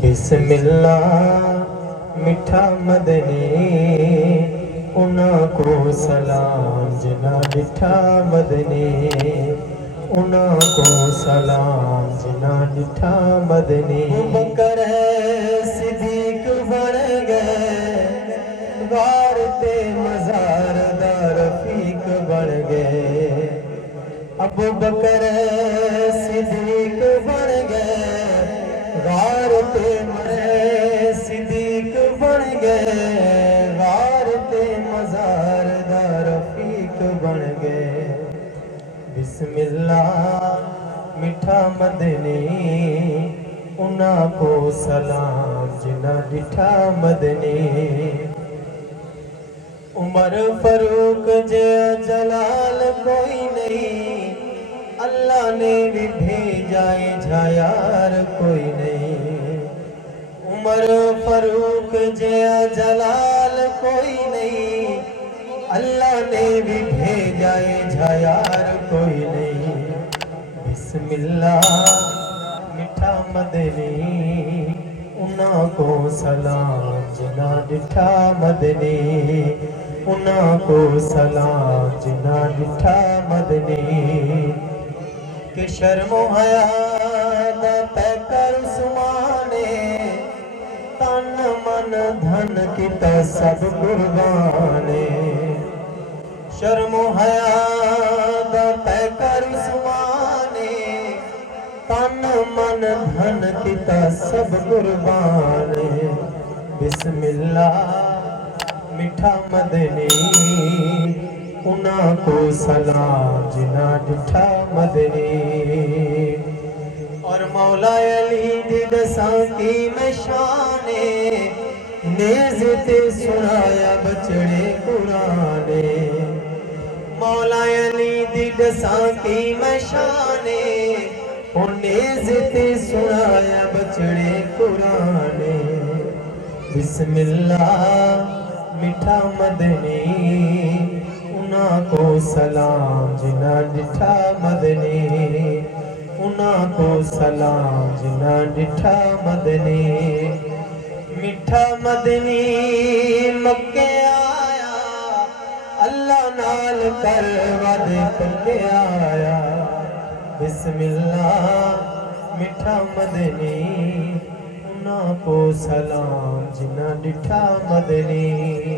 بسم اللہ میٹھا مدنی انہاں کو سلام جنا ڈٹھا مدنی انہاں کو سلام جنا ڈٹھا مدنی بکر صدیق بن گئے غار تے مزار دا رفیق بن گئے ابو بکر صدیق بن گئے غار تے صدیق بن گئے غار تے مزار دا رفیق بن گئے بسم اللہ میٹھا مدنی انہاں کو سلام جنا ڈٹھا مدنی عمر فاروق جلال کوئی نہیں اللہ نے بھی بھیجا جھیار کوئی نہیں عمر فاروق جلال کوئی نہیں اللہ نے بھی بھیجا جھیار کوئی نہیں بسم اللہ میٹھا مدنی انہاں کو سلام جنا ڈٹھا مدنی انہاں کو سلام جنا ڈٹھا مدنی کہ شرم و حیا دا پیکر عثمانے تن من دھن کیتا سب قربانے شرم و حیا دا پیکر عثمانے تن من دھن کیتا سب قربانے بسم اللہ میٹھا مدنی انہاں کو سلام جنا ڈٹھا مدنی اور مولا علی دی دساں کی میں شانے نیز تے سنایا بچڑے قرآنے مولا علی دی دساں کی میں شانے اور نیز تے سنایا بچڑے قرآنے بسم اللہ میٹھا مدنی انہاں کو سلام جنا ڈٹھا مدنی انہاں کو سلام جنا ڈٹھا مدنی میٹھا مدنی مکے آیا اللہ نال کر وعدے پکے آیا بسم اللہ میٹھا مدنی انہاں کو سلام جنا ڈٹھا مدنی